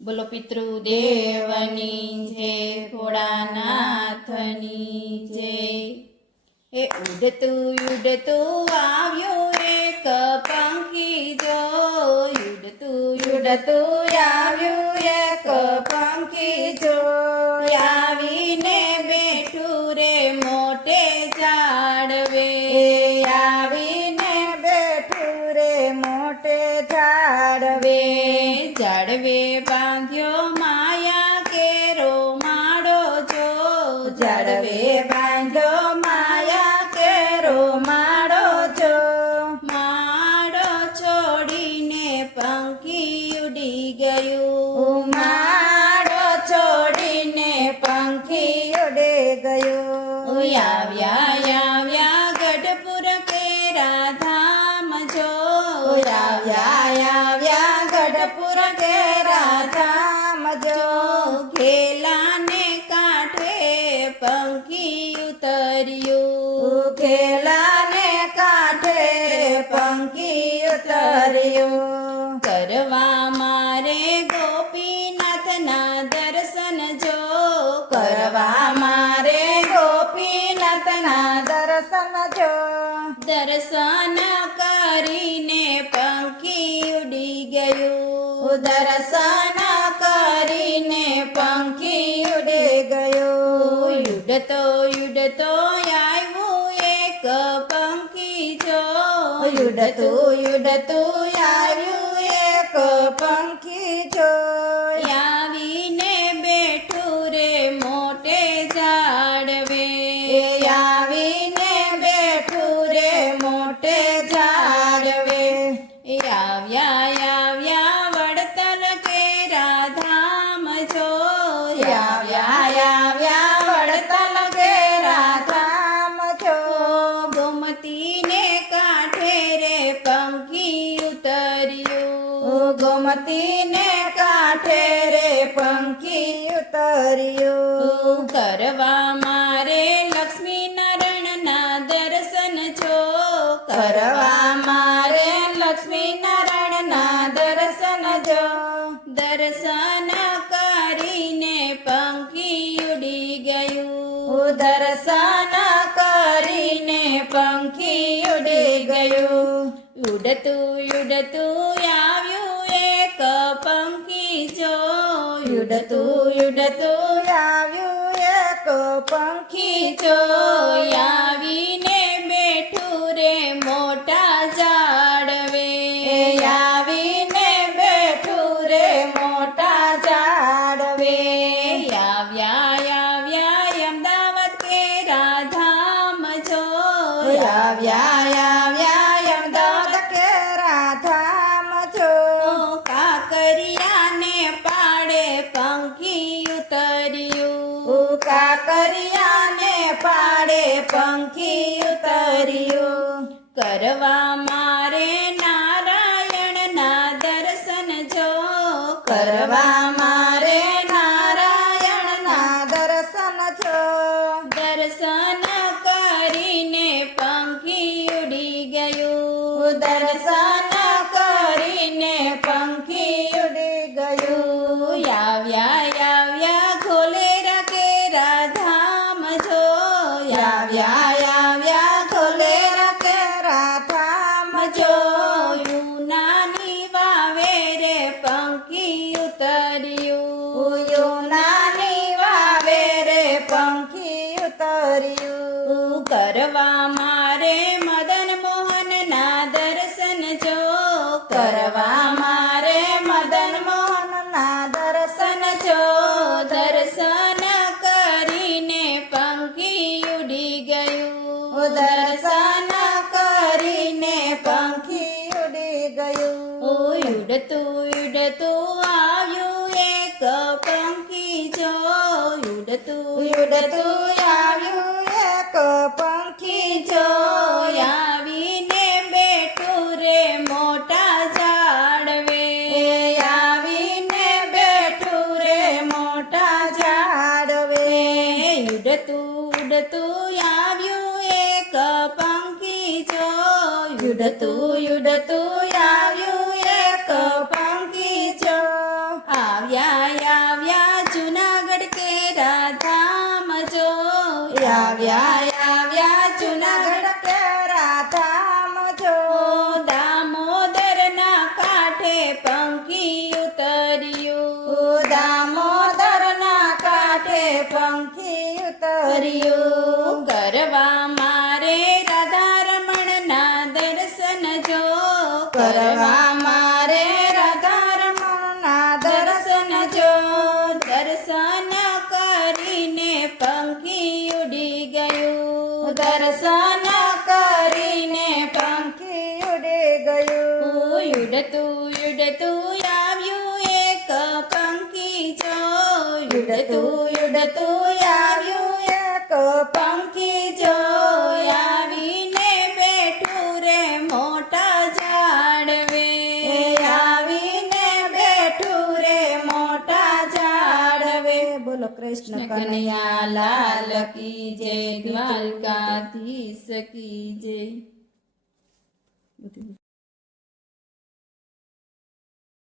બોલો પિતૃદેવની જય ભોળાનાથની જય. એ ઉડતું ઉડતું આવ્યું એક પંખી જો ઉડતું ઉડતું આવ્યું એક પંખી જો. ઝાડવે બાંધો માયા કેરો માડો છો. માડો છોડીને પંખી ઉડી ગયું. માડો છોડીને પંખી ઉડે ગયો. આવ્યા આવ્યા, ગઢપુર કેરા ધામ જો. આવ્યા કેરા ખેલાને કાંઠે પંખી ઉતર્યું. કરવા મારે ગોપીનાથના દર્શન જો. કરવા મારે ગોપીનાથના દર્શન જો. દર્શન કરીને પંખી ઉડી ગયું. દર્શન કરીને પંખી ઉડી ગયું. યુડતો યુડતો યુડતું યુડતું આવ્યું એક પંખી જો આવીને બેઠું રે મોટે ઝાડવે. આવીને બેઠું રે મોટે ઝાડવે. આવ્યા આવ્યા વડતલ કેરા ધામ જો આવ્યા આવ્યા વડતલ ઘેરા ધામ જો ગોમતીને ગોમતીને કાંઠે રે પંખી ઉતર્યું. કરવા મારે લક્ષ્મી નારાયણના દર્શન જો કરવા મારે લક્ષ્મી નારાયણના દર્શન જો? દર્શન કરીને પંખી ઉડી ગયું. દર્શન કરીને પંખી ઉડી ગયું. ઉડતું ઉડતું આવ્યું યુડતું યુડતું આવ્યું એક પંખી જો આવીને બેઠું રે મોટા ઝાડવે. આવીને બેઠું રે મોટા ઝાડવે. આવ્યા આવ્યા, અમદાવાદ કે રાધામ જો આવ્યા કાકરિયાને પાડે પંખી ઉતર્યું. કરવા મારે નારાયણના દર્શન જો કરવા ઉતર્યું કરવા મારે મદન મોહન ના દર્શન જો. કરવા મારે મદન મોહન ના દર્શન જો. દર્શન કરીને પંખી ઉડી ગયું. દર્શન કરીને પંખી ઉડી ગયું. ઉડતું ઉડતું આવ્યું એક પંખી જો. ઉડતું ઉડતું ઉડતું ઉડતું આવ્યું એક પંખી જો. આવ્યા આવ્યા જુનાગઢ કે રાધામ જો. જુનાગઢ કે રાધામ જો. દામોદર ના પંખી ઉતર્યું. દામોદર ના કાંઠે પંખી ઉતર્યું. બોલો કૃષ્ણ કનૈયા લાલ કી જય દ્વારકાધીશ કી જય.